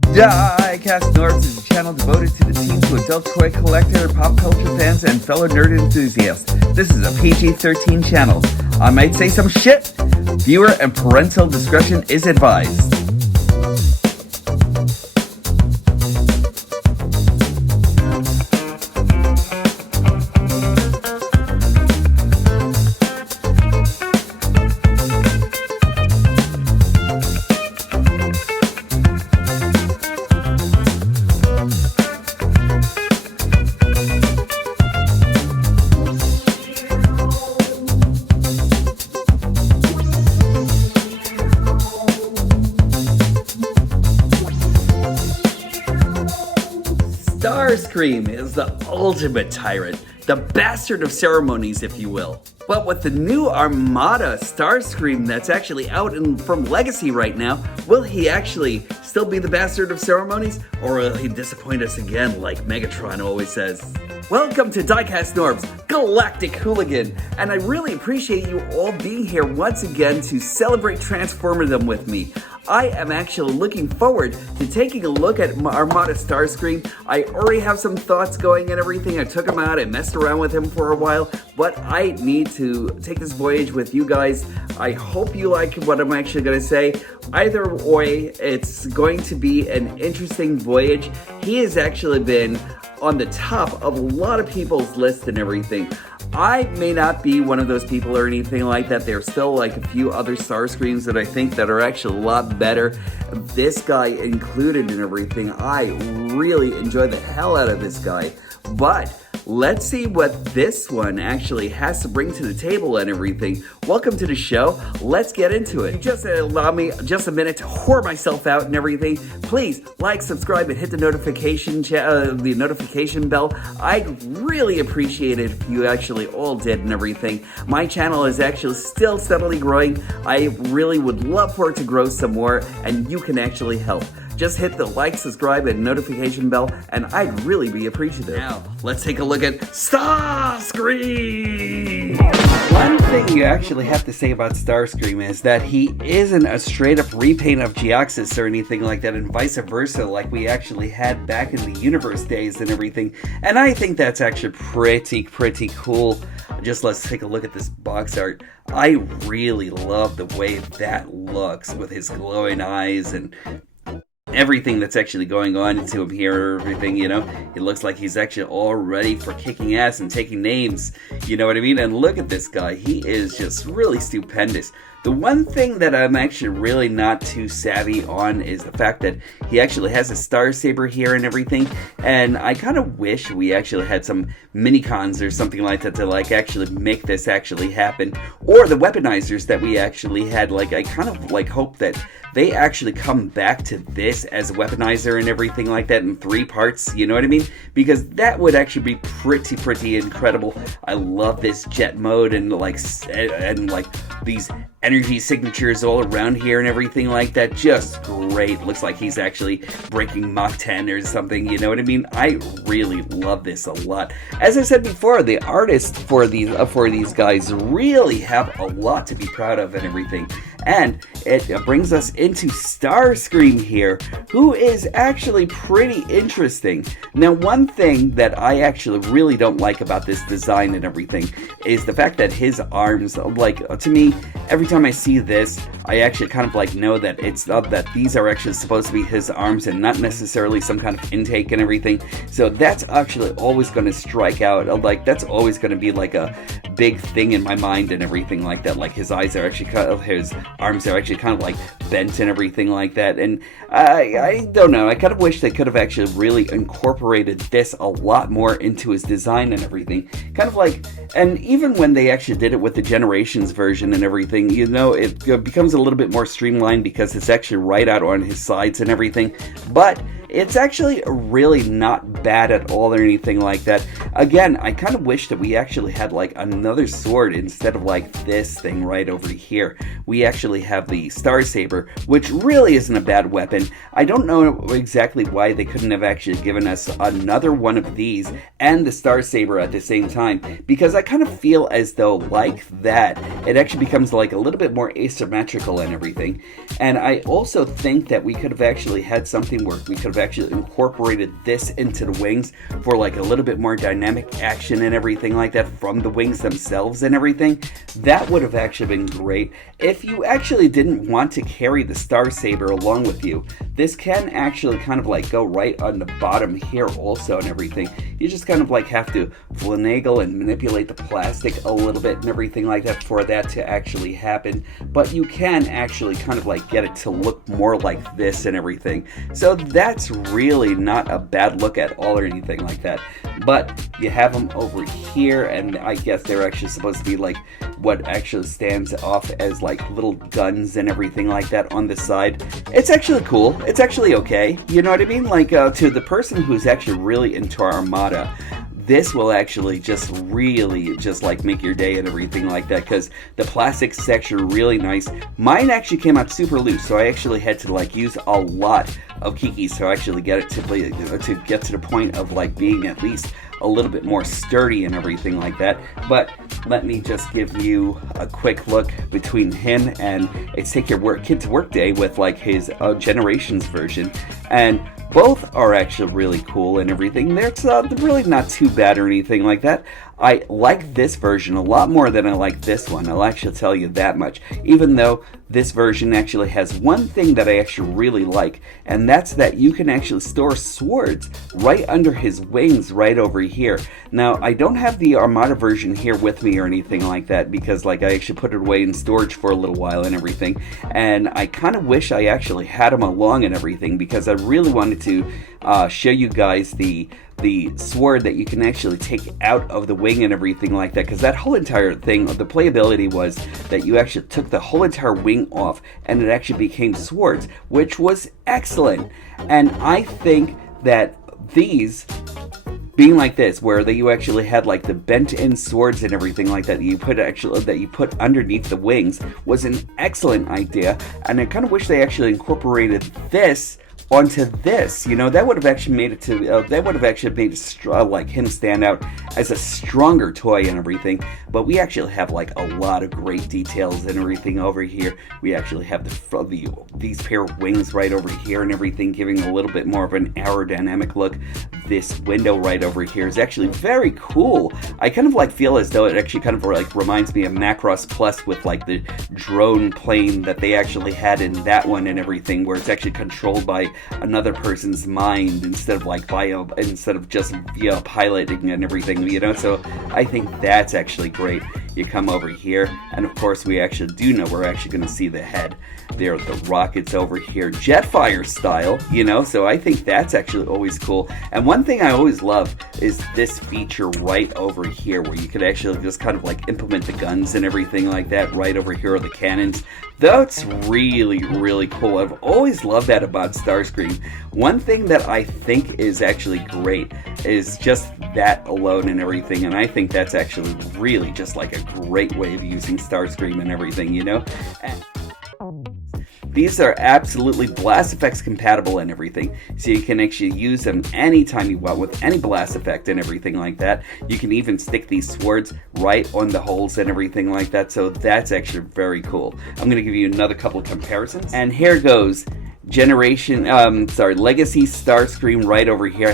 Diecast Nerds is a channel devoted to the teens to adult toy collector, pop culture fans, and fellow nerd enthusiasts. This is a PG-13 channel. I might say some shit. Viewer and parental discretion is advised. Starscream is the ultimate tyrant, the bastard of ceremonies, if you will. But with the new Armada Starscream that's actually out from Legacy right now, will he actually still be the bastard of ceremonies? Or will he disappoint us again like Megatron always says? Welcome to Diecast Norb's Galactic Hooligan, and I really appreciate you all being here once again to celebrate Transformerdom with me. I am actually looking forward to taking a look at Armada Starscream. I already have some thoughts going and everything. I took him out and messed around with him for a while, but I need to take this voyage with you guys. I hope you like what I'm actually going to say. Either way, it's going to be an interesting voyage. He has actually been on the top of a lot of people's lists and everything. I may not be one of those people or anything like that. There's still like a few other Starscreams that I think that are actually a lot better. This guy included and everything. I really enjoy the hell out of this guy. But let's see what this one actually has to bring to the table and everything. Welcome to the show. Let's get into it. Just allow me just a minute to whore myself out and everything. Please like, subscribe, and hit the notification bell. I'd really appreciate it if you actually all did and everything. My channel is actually still steadily growing. I really would love for it to grow some more, and you can actually help. Just hit the like, subscribe, and notification bell, and I'd really be appreciative. Now, let's take a look at Starscream! One thing you actually have to say about Starscream is that he isn't a straight-up repaint of Geoxys or anything like that, and vice versa, like we actually had back in the Universe days and everything. And I think that's actually pretty cool. Just let's take a look at this box art. I really love the way that looks with his glowing eyes and everything that's actually going on into him here, everything, you know. It looks like he's actually all ready for kicking ass and taking names, you know what I mean? And look at this guy, he is just really stupendous. The one thing that I'm actually really not too savvy on is the fact that he actually has a Star Saber here and everything, and I kind of wish we actually had some mini-cons or something like that to like actually make this actually happen, or the weaponizers that we actually had. Like, I kind of like hope that they actually come back to this as a weaponizer and everything like that in 3 parts, you know what I mean? Because that would actually be pretty incredible. I love this jet mode and like these energy signatures all around here and everything like that. Just great. Looks like he's actually breaking Mach 10 or something, you know what I mean? I really love this a lot. As I said before, the artists for these guys really have a lot to be proud of and everything. And it brings us into Starscream here, who is actually pretty interesting. Now, one thing that I actually really don't like about this design and everything is the fact that his arms, like, to me, every time I see this, I actually kind of like know that it's not that these are actually supposed to be his arms and not necessarily some kind of intake and everything. So that's actually always going to strike out. Like, that's always going to be like a big thing in my mind and everything like that. Like, his eyes are actually kind of, his arms are actually kind of like bent and everything like that. And I don't know, I kind of wish they could have actually really incorporated this a lot more into his design and everything. Kind of like, and even when they actually did it with the Generations version and everything, you know, it becomes a little bit more streamlined because it's actually right out on his sides and everything. But it's actually really not bad at all or anything like that. Again, I kind of wish that we actually had like another sword instead of like this thing right over here. We actually have the Starsaber, which really isn't a bad weapon. I don't know exactly why they couldn't have actually given us another one of these and the Starsaber at the same time, because I kind of feel as though like that, it actually becomes like a little bit more asymmetrical and everything. And I also think that we could have actually had something where we could have actually incorporated this into the wings for like a little bit more dynamic action and everything like that from the wings themselves and everything. That would have actually been great. If you actually didn't want to carry the Starsaber along with you, this can actually kind of like go right on the bottom here also and everything. You just kind of like have to finagle and manipulate the plastic a little bit and everything like that for that to actually happen. But you can actually kind of like get it to look more like this and everything. So that's really not a bad look at all or anything like that. But you have them over here, and I guess they're actually supposed to be like what actually stands off as like little guns and everything like that on the side. It's actually cool. It's actually okay. You know what I mean? Like to the person who's actually really into Armada, this will actually just really just like make your day and everything like that, because the plastics actually really nice. Mine actually came out super loose, so I actually had to like use a lot of kikis to actually get it to get to the point of like being at least a little bit more sturdy and everything like that. But let me just give you a quick look between him and it's Take Your Kid to Work Day with like his Generations version, and both are actually really cool and everything. They're really not too bad or anything like that. I like this version a lot more than I like this one. I'll actually tell you that much. Even though this version actually has one thing that I actually really like, and that's that you can actually store swords right under his wings right over here. Now, I don't have the Armada version here with me or anything like that because like I actually put it away in storage for a little while and everything. And I kind of wish I actually had them along and everything because I really wanted to show you guys the sword that you can actually take out of the wing and everything like that, because that whole entire thing, the playability was that you actually took the whole entire wing off and it actually became swords, which was excellent. And I think that these being like this, where you actually had like the bent-in swords and everything like that that you put underneath the wings, was an excellent idea. And I kind of wish they actually incorporated this onto this. You know, that would have actually made it to like him stand out as a stronger toy and everything. But we actually have like a lot of great details and everything over here. We actually have these pair of wings right over here and everything, giving a little bit more of an aerodynamic look. This window right over here is actually very cool. I kind of like feel as though it actually kind of like reminds me of Macross Plus with like the drone plane that they actually had in that one and everything, where it's actually controlled by another person's mind instead of just via piloting and everything, you know. So I think that's actually great. You come over here, and of course we actually do know we're actually going to see the head. There, the rockets over here, Jetfire style, you know, so I think that's actually always cool. And one thing I always love is this feature right over here, where you could actually just kind of like implement the guns and everything like that right over here, or the cannons. That's really, really cool. I've always loved that about Starscream. One thing that I think is actually great is just that alone and everything, and I think that's actually really just like a great way of using Starscream and everything, you know? These are absolutely Blast Effects compatible and everything, so you can actually use them anytime you want with any Blast Effect and everything like that. You can even stick these swords right on the holes and everything like that, so that's actually very cool. I'm going to give you another couple of comparisons, and here goes Legacy Starscream right over here. I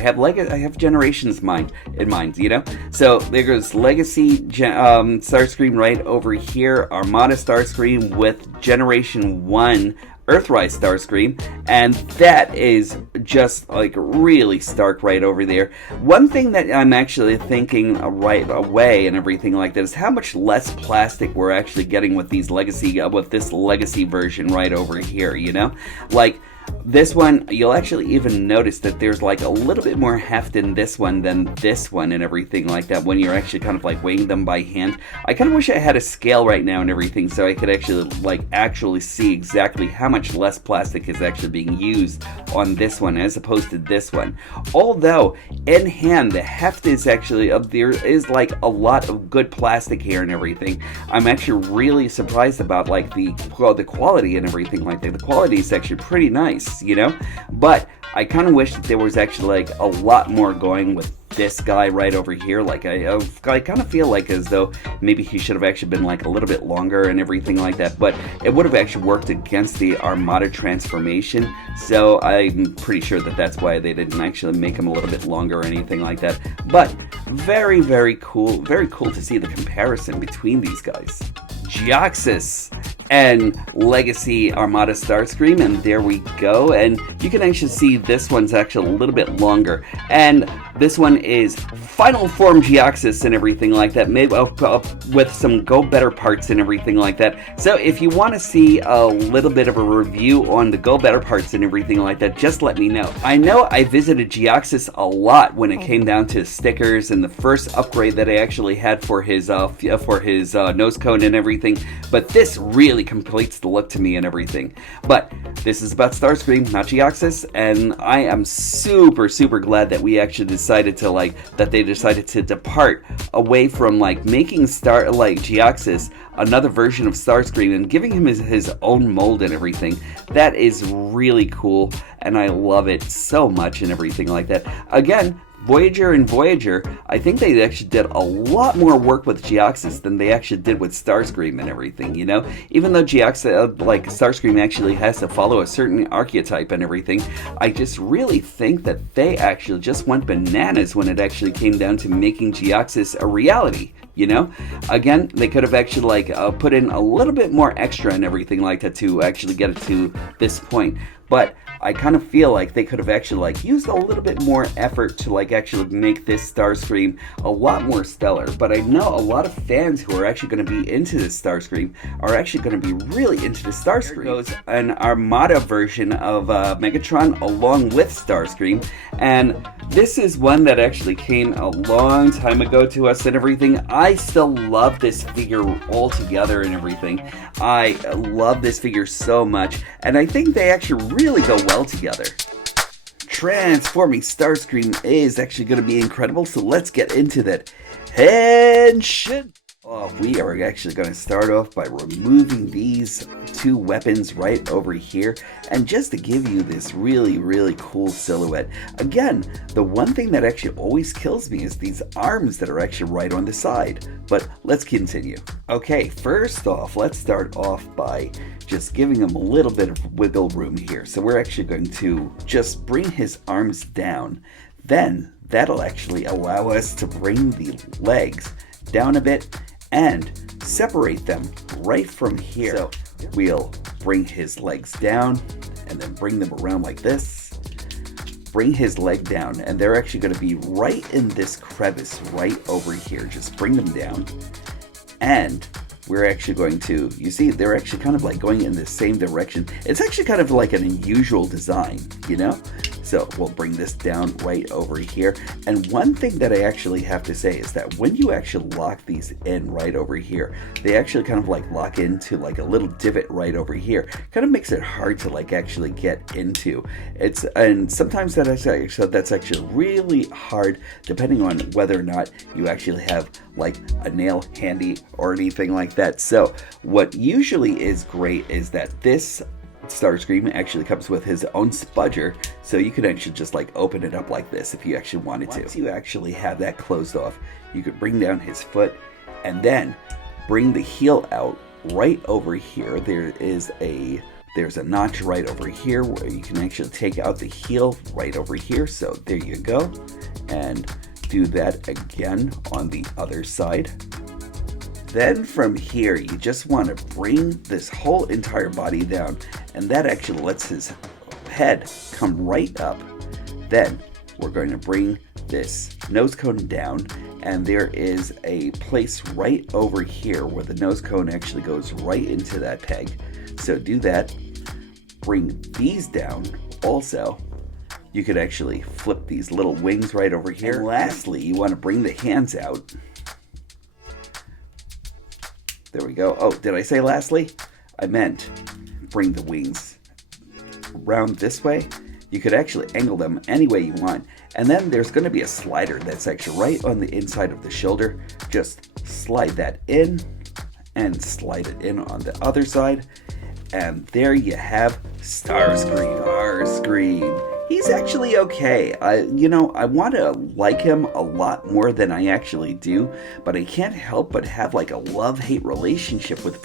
have Generations in mind, you know. So there goes Legacy Starscream right over here. Armada Starscream with Generation 1 Earthrise Starscream, and that is just like really stark right over there. One thing that I'm actually thinking right away and everything like that is how much less plastic we're actually getting with these this legacy version right over here, you know? Like, This one, you'll actually even notice that there's like a little bit more heft in this one than this one and everything like that when you're actually kind of like weighing them by hand. I kind of wish I had a scale right now and everything so I could actually see exactly how much less plastic is actually being used on this one as opposed to this one. Although in hand the heft is actually there is like a lot of good plastic here and everything. I'm actually really surprised about like the quality and everything like that. The quality is actually pretty nice, you know, but I kind of wish that there was actually like a lot more going with this guy right over here. Like I kind of feel like as though maybe he should have actually been like a little bit longer and everything like that, but it would have actually worked against the Armada transformation, so I'm pretty sure that that's why they didn't actually make him a little bit longer or anything like that. But very, very cool to see the comparison between these guys. Jhiaxus and Legacy Armada Starscream, and there we go. And you can actually see this one's actually a little bit longer, and this one is Final Form Jhiaxus and everything like that, made up with some Go Better parts and everything like that. So if you want to see a little bit of a review on the Go Better parts and everything like that, just let me know. I know I visited Jhiaxus a lot when it came down to stickers and the first upgrade that I actually had for his nose cone and everything, but this really completes the look to me and everything. But this is about Starscream, not Jhiaxus, and I am super glad that we actually decided to depart away from like making Jhiaxus another version of Starscream and giving him his own mold and everything. That is really cool, and I love it so much and everything like that. Again, Voyager, I think they actually did a lot more work with Jhiaxus than they actually did with Starscream and everything, you know? Even though Starscream actually has to follow a certain archetype and everything, I just really think that they actually just went bananas when it actually came down to making Jhiaxus a reality. You know, again, they could have actually put in a little bit more extra and everything like that to actually get it to this point. But I kind of feel like they could have actually used a little bit more effort to actually make this Starscream a lot more stellar. But I know a lot of fans who are actually going to be into this Starscream are actually going to be really into the Starscream. Here goes an Armada version of Megatron along with Starscream, and this is one that actually came a long time ago to us and everything. I still love this figure altogether and everything. I love this figure so much, and I think they actually really go well together. Transforming Starscream is actually going to be incredible, so let's get into that. Henshin! We are actually going to start off by removing these two weapons right over here, and just to give you this really cool silhouette. Again, the one thing that actually always kills me is these arms that are actually right on the side, but let's continue. Okay, first off, let's start off by just giving him a little bit of wiggle room here. So we're actually going to just bring his arms down. Then that'll actually allow us to bring the legs down a bit and separate them right from here. So we'll bring his legs down and then bring them around like this. Bring his leg down, and they're actually going to be right in this crevice right over here. Just bring them down, and we're actually going to, you see, they're actually kind of going in the same direction. It's actually kind of like an unusual design, you know? So we'll bring this down right over here. And one thing that I actually have to say is that when you actually lock these in right over here, they actually kind of lock into a little divot right over here. Kind of makes it hard to actually get into. And sometimes that's actually really hard depending on whether or not you actually have a nail handy or anything like that. So what usually is great is that this Starscream actually comes with his own spudger, so you can actually just open it up like this if you actually wanted to. Once you actually have that closed off, you could bring down his foot and then bring the heel out right over here. There's a notch right over here where you can actually take out the heel right over here. So there you go, and do that again on the other side. Then from here, you just want to bring this whole entire body down, and that actually lets his head come right up. Then we're going to bring this nose cone down, and there is a place right over here where the nose cone actually goes right into that peg. So do that. bring these down also, you could actually flip these little wings right over here. And lastly, you want to bring the hands out. There we go. Oh, did I say lastly? I meant bring the wings around this way. You could actually angle them any way you want. And then there's going to be a slider that's actually right on the inside of the shoulder. Just slide that in and slide it in on the other side. And there you have Starscream. Starscream. He's actually okay. I want to like him a lot more than I actually do, but I can't help but have like a love-hate relationship with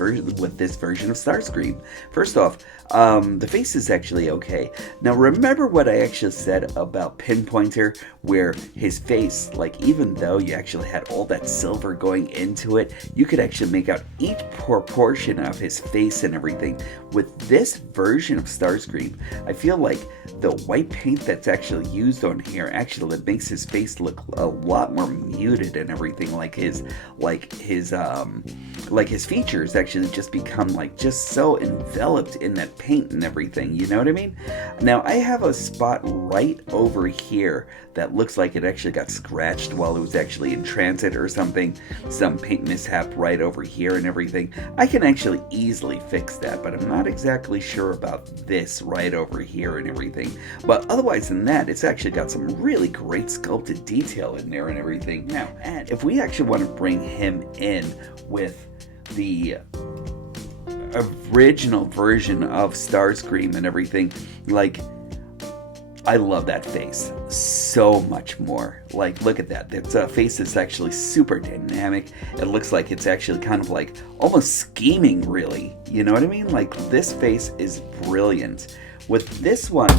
this version of Starscream. First off, the face is actually okay. Now remember what I actually said about Pinpointer, where his face, like even though you actually had all that silver going into it, you could actually make out each proportion of his face and everything. With this version of Starscream, I feel like the white paint that's actually used on here actually makes his face look a lot more muted and everything. Like his features actually just become like just so enveloped in that paint and everything, you know what I mean? Now I have a spot right over here that looks like it actually got scratched while it was actually in transit or something, some paint mishap right over here and everything. I can actually easily fix that, but I'm not exactly sure about this right over here and everything. But otherwise than that, it's actually got some really great sculpted detail in there and everything. Now, and if we actually want to bring him in with the original version of Starscream and everything, like, I love that face so much more. Like, look at that. That face is actually super dynamic. It looks like it's actually kind of like almost scheming, really. You know what I mean? Like, this face is brilliant. With this one,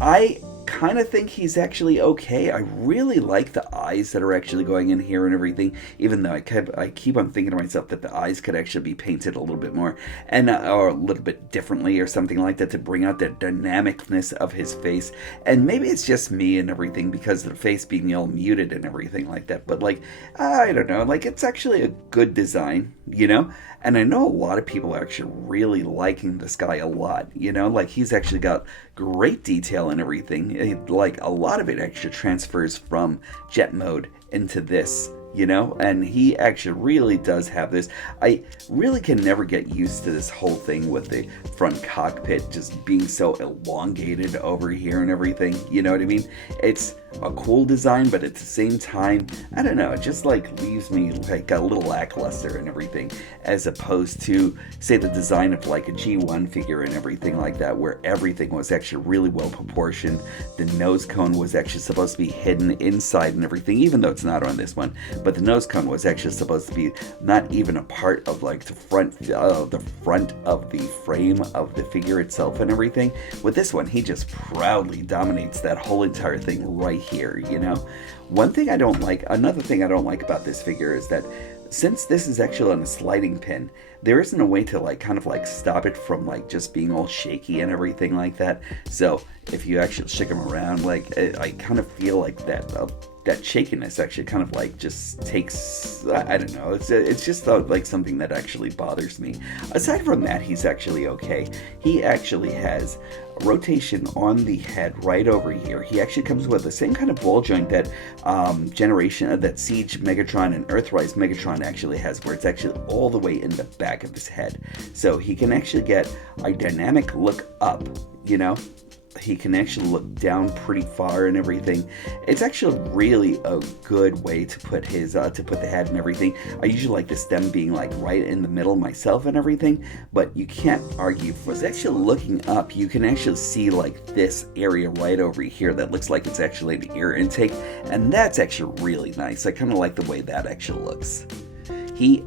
I kind of think he's actually okay. I really like the eyes that are actually going in here and everything, even though I keep on thinking to myself that the eyes could actually be painted a little bit more and or a little bit differently or something like that to bring out the dynamicness of his face. And maybe it's just me and everything because of the face being all muted and everything like that, but like, I don't know, like it's actually a good design, you know? And I know a lot of people are actually really liking this guy a lot, you know? Like, he's actually got great detail and everything. Like, a lot of it actually transfers from jet mode into this, you know? And he actually really does have this. I really can never get used to this whole thing with the front cockpit just being so elongated over here and everything, you know what I mean? It's a cool design, but at the same time, I don't know, it just like leaves me like a little lackluster and everything, as opposed to, say, the design of like a G1 figure and everything like that, where everything was actually really well proportioned. The nose cone was actually supposed to be hidden inside and everything, even though it's not on this one, but the nose cone was actually supposed to be not even a part of like the front of the frame of the figure itself and everything. With this one, he just proudly dominates that whole entire thing right here, you know? Another thing I don't like about this figure is that since this is actually on a sliding pin, there isn't a way to like kind of like stop it from like just being all shaky and everything like that. So if you actually shake him around, like I kind of feel like that shakiness actually kind of like just takes, I don't know, it's just like something that actually bothers me. Aside from that, he's actually okay. He actually has a rotation on the head right over here. He actually comes with the same kind of ball joint that that Siege Megatron and Earthrise Megatron actually has, where it's actually all the way in the back of his head. So he can actually get a dynamic look up, you know? He can actually look down pretty far and everything. It's actually really a good way to put his to put the head and everything. I usually like the stem being like right in the middle myself and everything, but you can't argue for it. Actually looking up, you can actually see like this area right over here that looks like it's actually the ear intake, and that's actually really nice. I kind of like the way that actually looks. He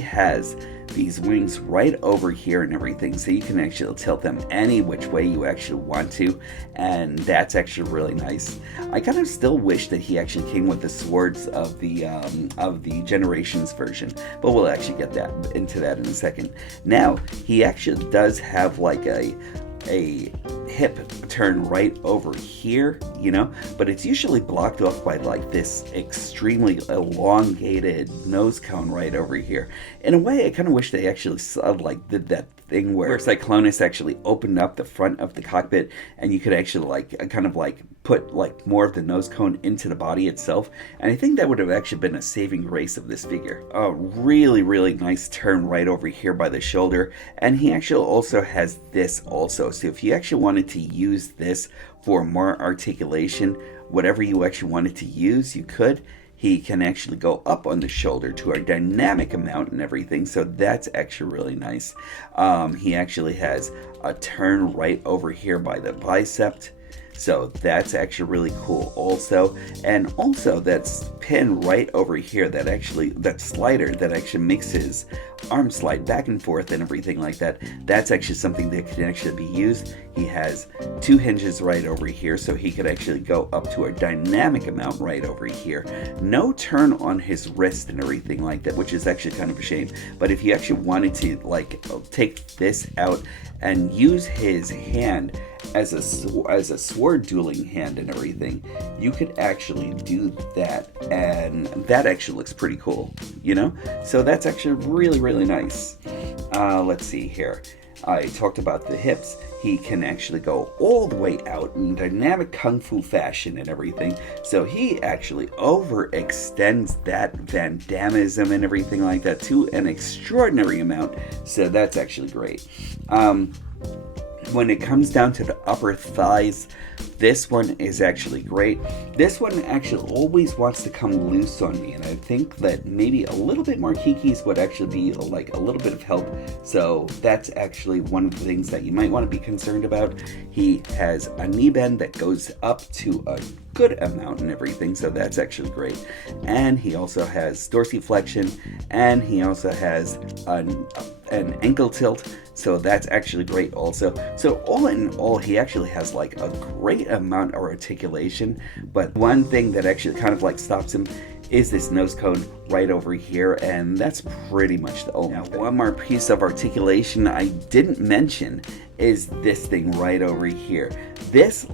has these wings right over here and everything, so you can actually tilt them any which way you actually want to, and that's actually really nice. I kind of still wish that he actually came with the swords of the Generations version, but we'll actually get into that in a second. Now, he actually does have like a hip turn right over here, you know, but it's usually blocked off by like this extremely elongated nose cone right over here. In a way, I kind of wish they actually like did that thing where Cyclonus actually opened up the front of the cockpit, and you could actually kind of put more of the nose cone into the body itself, and I think that would have actually been a saving grace of this figure. A really, really nice turn right over here by the shoulder, and he actually also has this also. So if you actually wanted to use this for more articulation, whatever you actually wanted to use, you could. He can actually go up on the shoulder to a dynamic amount and everything, so that's actually really nice. He actually has a turn right over here by the bicep, so that's actually really cool also. And also that's pin right over here, that slider that actually makes his arm slide back and forth and everything like that. That's actually something that can actually be used. He has 2 hinges right over here, so he could actually go up to a dynamic amount right over here. No turn on his wrist and everything like that, which is actually kind of a shame. But if you actually wanted to take this out and use his hand as a sword dueling hand and everything, you could actually do that, and that actually looks pretty cool, you know? So that's actually really, really nice. Let's see here. I talked about the hips. He can actually go all the way out in dynamic kung fu fashion and everything. So he actually overextends that Van Dammeism and everything like that to an extraordinary amount. So that's actually great. When it comes down to the upper thighs, this one is actually great. This one actually always wants to come loose on me, and I think that maybe a little bit more kikis would actually be like a little bit of help. So that's actually one of the things that you might want to be concerned about. He has a knee bend that goes up to a good amount and everything, so that's actually great. And he also has dorsiflexion, and he also has an ankle tilt, so that's actually great also. So all in all, he actually has like a great amount of articulation, but one thing that actually kind of stops him is this nose cone right over here, and that's pretty much the only thing. One more piece of articulation I didn't mention is this thing right over here. This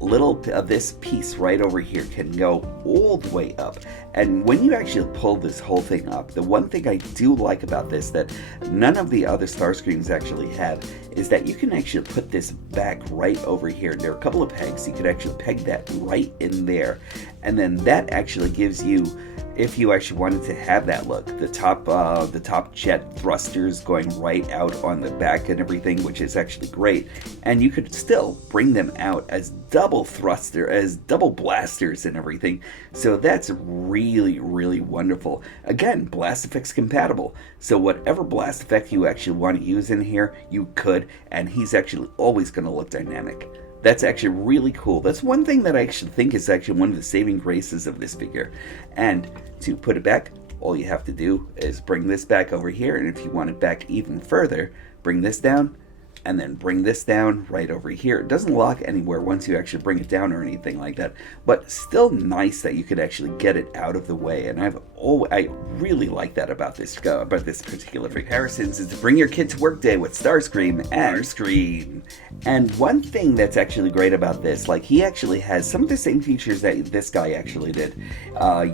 piece right over here can go all the way up, and when you actually pull this whole thing up, the one thing I do like about this that none of the other Starscreams actually have is that you can actually put this back right over here. There are a couple of pegs. You could actually peg that right in there, and then that actually gives you, if you actually wanted to have that look, the top jet thrusters going right out on the back and everything, which is actually great. And you could still bring them out as double blasters and everything. So that's really, really wonderful. Again, blast effects compatible. So whatever blast effect you actually want to use in here, you could, and he's actually always going to look dynamic. That's actually really cool. That's one thing that I actually think is actually one of the saving graces of this figure. And to put it back, all you have to do is bring this back over here, and if you want it back even further, bring this down, and then bring this down right over here. It doesn't lock anywhere once you actually bring it down or anything like that, but still nice that you could actually get it out of the way. And I really like that about this particular figure. Comparisons is to bring your kid to work day with Starscream and Starscream. And one thing that's actually great about this, he actually has some of the same features that this guy actually did.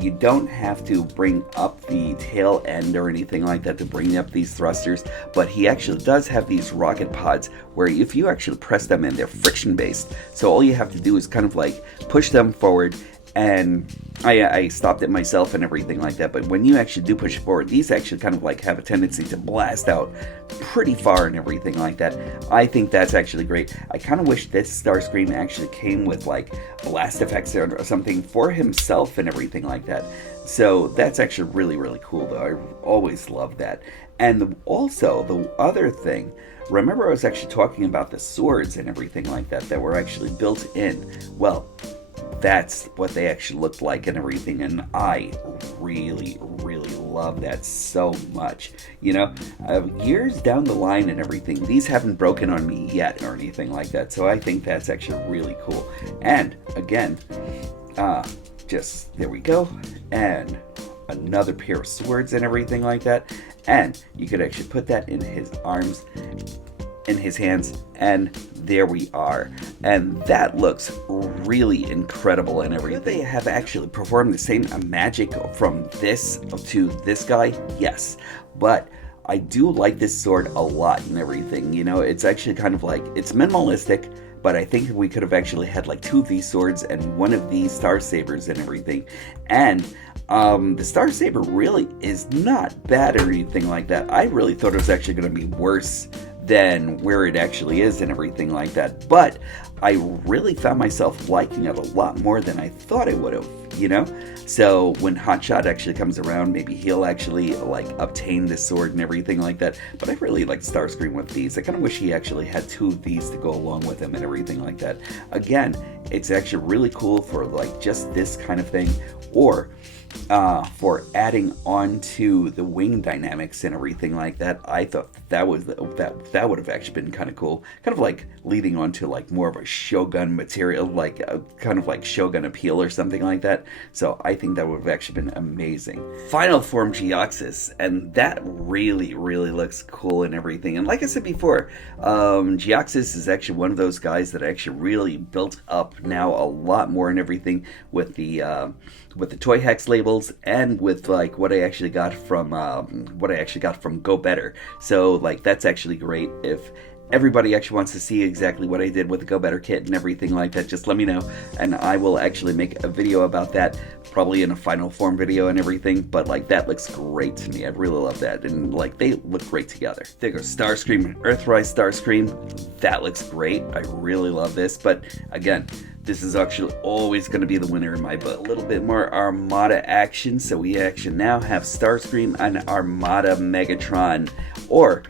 You don't have to bring up the tail end or anything like that to bring up these thrusters, but he actually does have these rocket pods where if you actually press them in, they're friction based. So all you have to do is kind of push them forward, and I stopped it myself and everything like that, but when you actually do push it forward, these actually kind of have a tendency to blast out pretty far and everything like that. I think that's actually great. I kind of wish this Starscream actually came with blast effects or something for himself and everything like that. So that's actually really, really cool though. I always love that. And also the other thing, remember I was actually talking about the swords and everything like that were actually built in. Well, that's what they actually looked like and everything, and I really, really love that so much. Years down the line and everything, these haven't broken on me yet or anything like that, so I think that's actually really cool. And again, just there we go, and another pair of swords and everything like that, and you could actually put that in his arms, in his hands, and there we are. And that looks really incredible and everything. Could they have actually performed the same magic from this to this guy? Yes, but I do like this sword a lot and everything. You know, it's actually kind of like, it's minimalistic, but I think we could have actually had like 2 of these swords and 1 of these Star Sabers and everything. And the Star Saber really is not bad or anything like that. I really thought it was actually going to be worse than where it actually is and everything like that. But I really found myself liking it a lot more than I thought I would have, you know? So when Hotshot actually comes around, maybe he'll actually like obtain this sword and everything like that. But I really like Starscream with these. I kind of wish he actually had 2 of these to go along with him and everything like that. Again, it's actually really cool for like just this kind of thing, or for adding on to the wing dynamics and everything like that. I thought that would have actually been kind of cool, kind of like leading on to like more of a Shogun material, like kind of like Shogun appeal or something like that. So I think that would have actually been amazing. Final form Geoxys, and that really looks cool and everything. And like I said before, Geoxys is actually one of those guys that actually really built up now a lot more and everything with the toy hex labels and with like what I actually got from Go Better. So like that's actually great. If everybody actually wants to see exactly what I did with the Go Better kit and everything like that, just let me know, and I will actually make a video about that, probably in a final form video and everything. But like that looks great to me. I really love that, and like they look great together. There goes Starscream, Earthrise Starscream. That looks great. I really love this, but again, this is actually always going to be the winner in my book. A little bit more Armada action. So we actually now have Starscream and Armada Megatron, or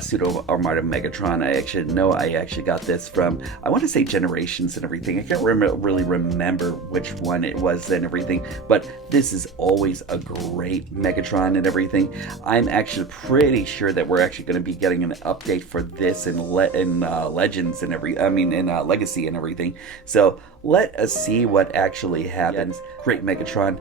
pseudo Armada Megatron. I actually got this from, I want to say Generations and everything. I can't really remember which one it was and everything, but this is always a great Megatron and everything. I'm actually pretty sure that we're actually going to be getting an update for this in Legends and in Legacy and everything. So let us see what actually happens. Great Megatron,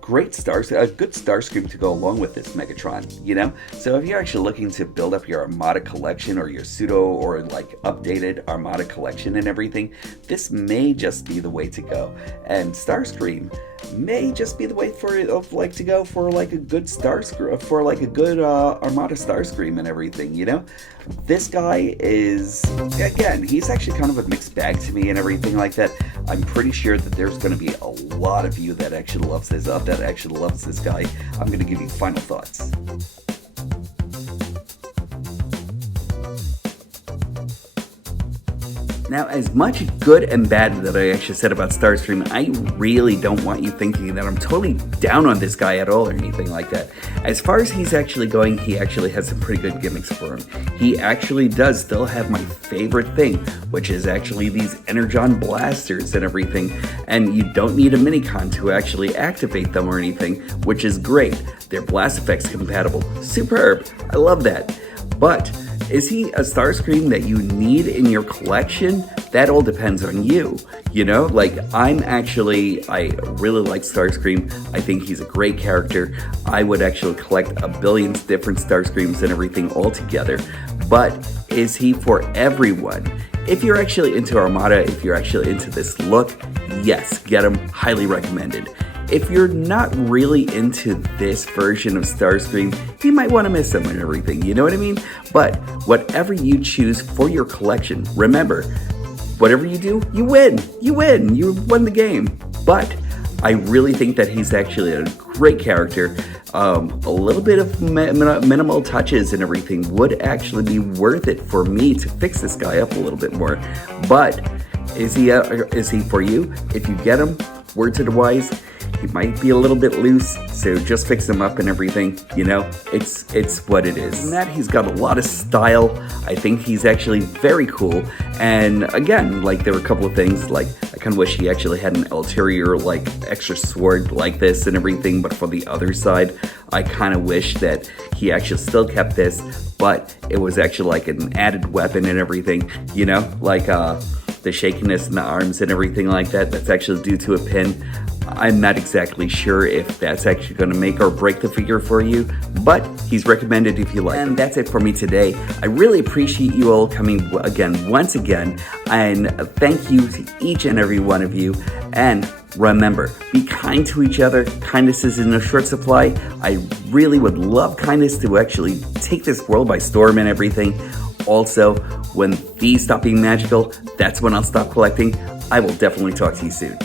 great a good Starscream to go along with this Megatron, you know? So if you're actually looking to build up your Armada collection, or your pseudo or like updated Armada collection and everything, this may just be the way to go. And Starscream may just be the way to go for like a good Starscream, for like a good Armada Starscream and everything, you know? This guy is, again, he's actually kind of a mixed bag to me and everything like that. I'm pretty sure that there's going to be a lot of you that actually loves this guy. I'm going to give you final thoughts. Now, as much good and bad that I actually said about Starscream, I really don't want you thinking that I'm totally down on this guy at all or anything like that. As far as he's actually going, he actually has some pretty good gimmicks for him. He actually does still have my favorite thing, which is actually these Energon blasters and everything, and you don't need a minicon to actually activate them or anything, which is great. They're blast effects compatible. Superb. I love that. But is he a Starscream that you need in your collection? That all depends on you, you know? Like, I really like Starscream. I think he's a great character. I would actually collect a billion different Starscreams and everything all together. But is he for everyone? If you're actually into Armada, if you're actually into this look, yes, get him. Highly recommended. If you're not really into this version of Starscream, you might want to miss him and everything, you know what I mean? But whatever you choose for your collection, remember, whatever you do, you win. You won the game. But I really think that he's actually a great character. A little bit of minimal touches and everything would actually be worth it for me to fix this guy up a little bit more. But is he for you? If you get him, word to the wise, he might be a little bit loose, so just fix him up and everything, you know? It's what it is. And that he's got a lot of style. I think he's actually very cool. And again, like, there were a couple of things, like, I kind of wish he actually had an ulterior, like, extra sword like this and everything, but for the other side, I kind of wish that he actually still kept this, but it was actually like an added weapon and everything, you know? Like, the shakiness in the arms and everything like that, that's actually due to a pin. I'm not exactly sure if that's actually going to make or break the figure for you, but he's recommended if you like. And that's it for me today. I really appreciate you all coming once again, and thank you to each and every one of you, and remember, be kind to each other. Kindness is in a short supply. I really would love kindness to actually take this world by storm and everything. Also, when these stop being magical, that's when I'll stop collecting. I will definitely talk to you soon.